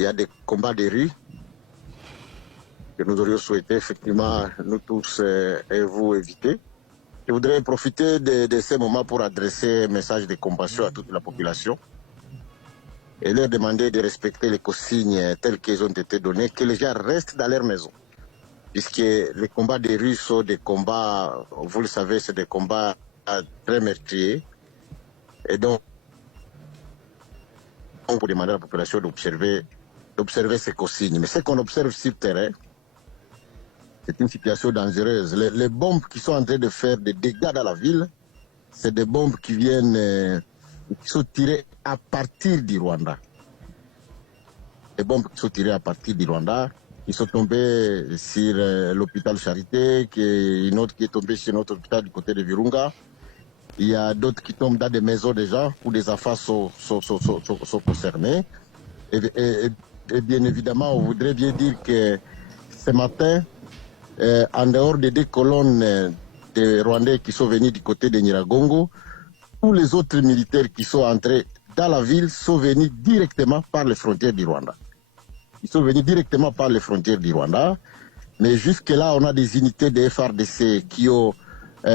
il y a des combats de rue que nous aurions souhaité effectivement nous tous et vous éviter. Je voudrais profiter de ces moments pour adresser un message de compassion à toute la population et leur demander de respecter les consignes telles qu'elles ont été données, que les gens restent dans leur maison. Puisque les combats des rues sont des combats, vous le savez, c'est des combats très meurtriers. Et donc, on peut demander à la population d'observer ces consignes. Mais ce qu'on observe sur le terrain, c'est une situation dangereuse. Les bombes qui sont en train de faire des dégâts dans la ville, c'est des bombes qui viennent, qui sont tirées à partir du Rwanda. Les bombes qui sont tirées à partir du Rwanda, qui sont tombées sur l'hôpital Charité, une autre qui est tombée sur notre hôpital du côté de Virunga. Il y a d'autres qui tombent dans des maisons déjà où des enfants sont concernés. Et bien évidemment, on voudrait bien dire que ce matin, en dehors des 2 colonnes de Rwandais qui sont venus du côté de Nyiragongo, tous les autres militaires qui sont entrés dans la ville sont venus directement par les frontières du Rwanda. Ils sont venus directement par les frontières du Rwanda. Mais jusque-là, on a des unités de FRDC qui ont pris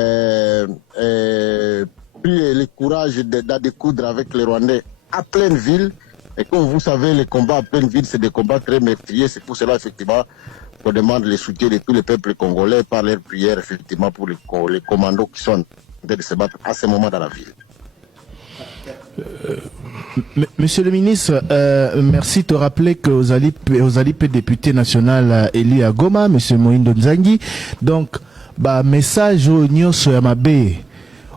le courage d'en découdre avec les Rwandais à pleine ville. Et comme vous savez, les combats à pleine ville, c'est des combats très meurtriers. C'est pour cela, effectivement, qu'on demande le soutien de tous les peuples congolais par leurs prières, effectivement, pour les commandos qui sont en train de se battre à ce moment dans la ville. Monsieur le ministre, merci de te rappeler que aux alipes député national élu à Goma, Monsieur Moïndo Nzangi. Donc, message au nyonso ya mabe,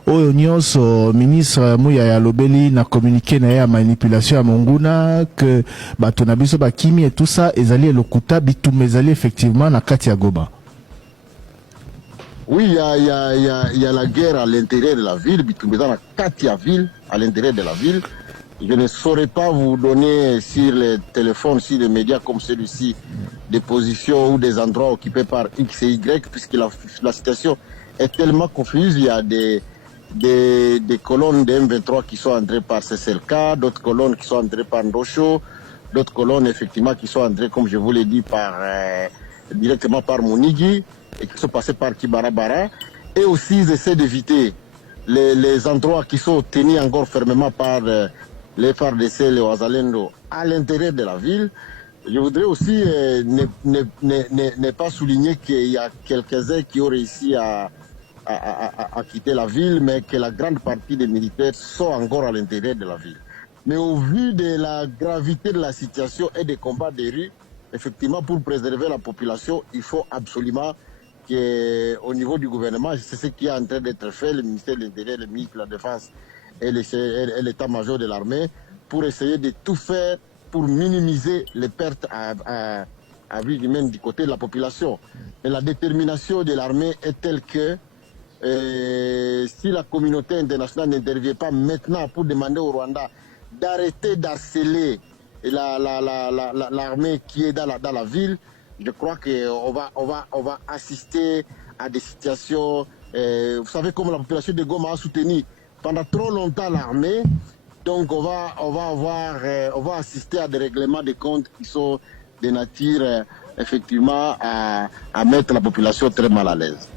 au nyonso ministre Mouya ya Lobeli na communiqué na ya manipulation ya Monguna que tonabiso kimi et tout ça, ezali lokuta bitumezali effectivement na kati ya Goma. Oui, il y a la guerre à l'intérieur de la ville, bitumezali na kati ya ville, à l'intérieur de la ville. Je ne saurais pas vous donner sur les téléphones, sur les médias comme celui-ci, des positions ou des endroits occupés par X et Y, puisque la situation est tellement confuse. Il y a des colonnes de M23 qui sont entrées par CCLK, d'autres colonnes qui sont entrées par Ndosho, d'autres colonnes effectivement qui sont entrées, comme je vous l'ai dit, directement par Monigi, et qui sont passées par Kibarabara. Et aussi, ils essaient d'éviter les endroits qui sont tenus encore fermement par les FARDC, les Ouazalendo, à l'intérieur de la ville. Je voudrais aussi ne pas souligner qu'il y a quelques-uns qui ont réussi à quitter la ville, mais que la grande partie des militaires sont encore à l'intérieur de la ville. Mais au vu de la gravité de la situation et des combats des rues, effectivement, pour préserver la population, il faut absolument qu'au niveau du gouvernement, c'est ce qui est en train d'être fait, le ministère de l'Intérieur, le ministre de la Défense et l'état-major de l'armée, pour essayer de tout faire pour minimiser les pertes à vie humaine du côté de la population. Et la détermination de l'armée est telle que si la communauté internationale n'intervient pas maintenant pour demander au Rwanda d'arrêter d'harceler l'armée qui est dans la ville, je crois qu'on va assister à des situations. Vous savez comme la population de Goma a soutenu pendant trop longtemps l'armée, donc on va assister à des règlements de comptes qui sont de nature effectivement à mettre la population très mal à l'aise.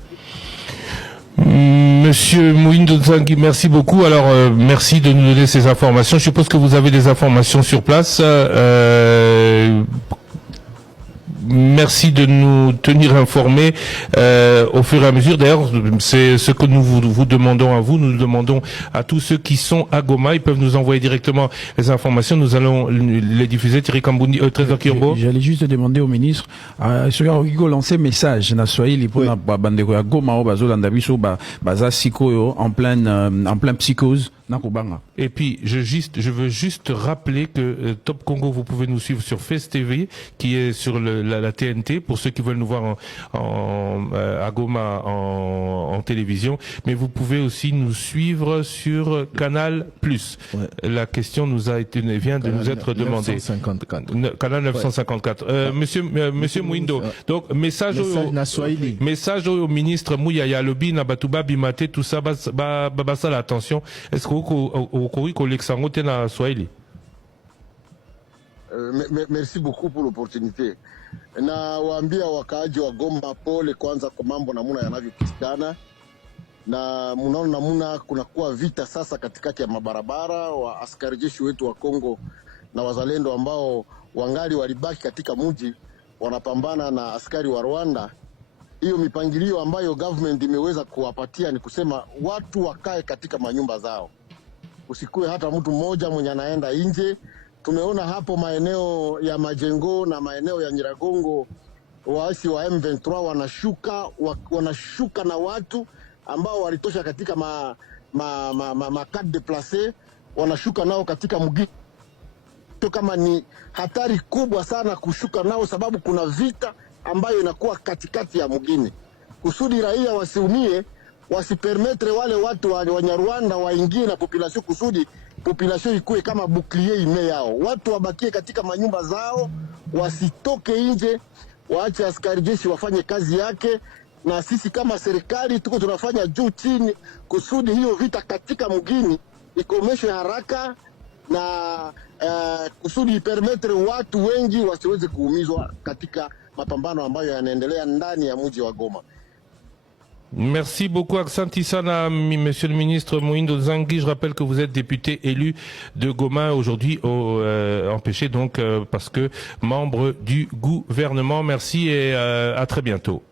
Monsieur Moïndo Nzangi, merci beaucoup. Alors, merci de nous donner ces informations. Je suppose que vous avez des informations sur place. Merci de nous tenir informés au fur et à mesure. D'ailleurs, c'est ce que nous vous demandons à vous. Nous demandons à tous ceux qui sont à Goma. Ils peuvent nous envoyer directement les informations. Nous allons les diffuser. Thierry Kambundi, Trésor Kiombo. J'allais juste demander au ministre, ce qu'il lancer message na Swahili pour na bandeko ya Goma o bazolanda biso baza sikoyo en plein psychose. Et puis, je veux juste rappeler que Top Congo, vous pouvez nous suivre sur Face TV, qui est sur la TNT, pour ceux qui veulent nous voir à Goma en télévision. Mais vous pouvez aussi nous suivre sur Canal+. Ouais. La question vient de nous être demandée. 954. Canal 954. Ouais. Monsieur Mouindo. Donc, message au ministre Mouyaya Lobi, Nabatuba, Bimate, tout ça, ça l'attention. Est-ce que au Koweït, Alexandre, na Swahili? Merci beaucoup pour l'opportunité. Na waambia wakaaji wa Goma pole kwanza kwa mambo namuna yanavyopitikana, na munaona namuna kunakuwa vita sasa katikati ya mabarabara. Wa askari jeshi wetu wa Kongo na wazalendo ambao wangali walibaki katika mji wanapambana na askari wa Rwanda. Hiyo mipangilio ambayo government imeweza kuwapatia ni kusema watu wakae katika manyumba zao, usikue hata mtu mmoja mwenye anaenda nje. Tumeona hapo maeneo ya Majengo na maeneo ya Nyiragongo waasi wa M23 wanashuka na watu ambao walitosha katika carte déplacé, wanashuka nao katika mgini. Kama ni hatari kubwa sana kushuka nao, sababu kuna vita ambayo inakuwa katikati ya mgini. Kusudi raia wasiumie, wasipermetre wale watu wa Nyarwanda waingie na population, kusudi population ikuwe kama bouclier ime yao. Watu wabakie katika manyumba zao, wasitoke nje, waache askari jeshi wafanye kazi yake, na sisi kama serikali tuko tunafanya juu chini kusudi hiyo vita katika mgini ikomeshwe haraka, na kusudi ipermetre watu wengi wasiweze kuumizwa katika mapambano ambayo yanaendelea ndani ya mji wa Goma. Merci beaucoup, Aksanti Sana, Monsieur le ministre Mohindo Nzangi. Je rappelle que vous êtes député élu de Goma aujourd'hui, empêché donc parce que membre du gouvernement. Merci et à très bientôt.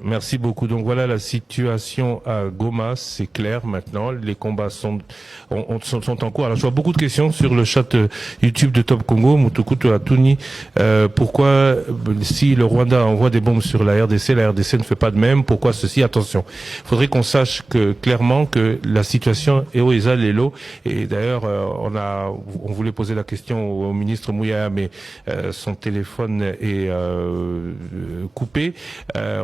Merci beaucoup. Donc voilà la situation à Goma, c'est clair maintenant. Les combats sont en cours. Alors je vois beaucoup de questions sur le chat YouTube de Top Congo. Mutukutu Atuni, pourquoi si le Rwanda envoie des bombes sur la RDC ne fait pas de même? Pourquoi ceci? Attention, il faudrait qu'on sache que clairement que la situation est au Lelo. Et d'ailleurs, on voulait poser la question au ministre Mouya, mais son téléphone est coupé.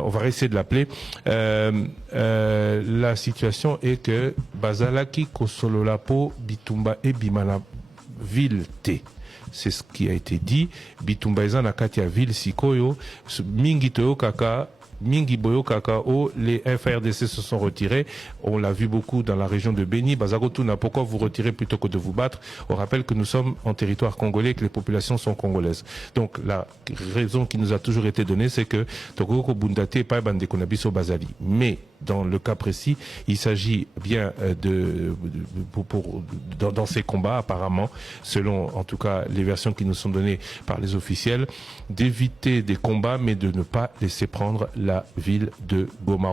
On va essayer de l'appeler. La situation est que Bazalaki, Kosololapo, Bitumba et Bimana ville T. C'est ce qui a été dit. Bitumba Ezan Akatia ville Sikoyo, Mingito Kaka, Mingi Boyo Kakao, les FRDC se sont retirés. On l'a vu beaucoup dans la région de Beni. Bazagotuna, pourquoi vous retirez plutôt que de vous battre? On rappelle que nous sommes en territoire congolais et que les populations sont congolaises. Donc la raison qui nous a toujours été donnée, c'est que Tokoko Bundate pas Bandekonabiso Bazali. Mais dans le cas précis, il s'agit bien dans ces combats, apparemment, selon en tout cas les versions qui nous sont données par les officiels, d'éviter des combats, mais de ne pas laisser prendre la ville de Goma.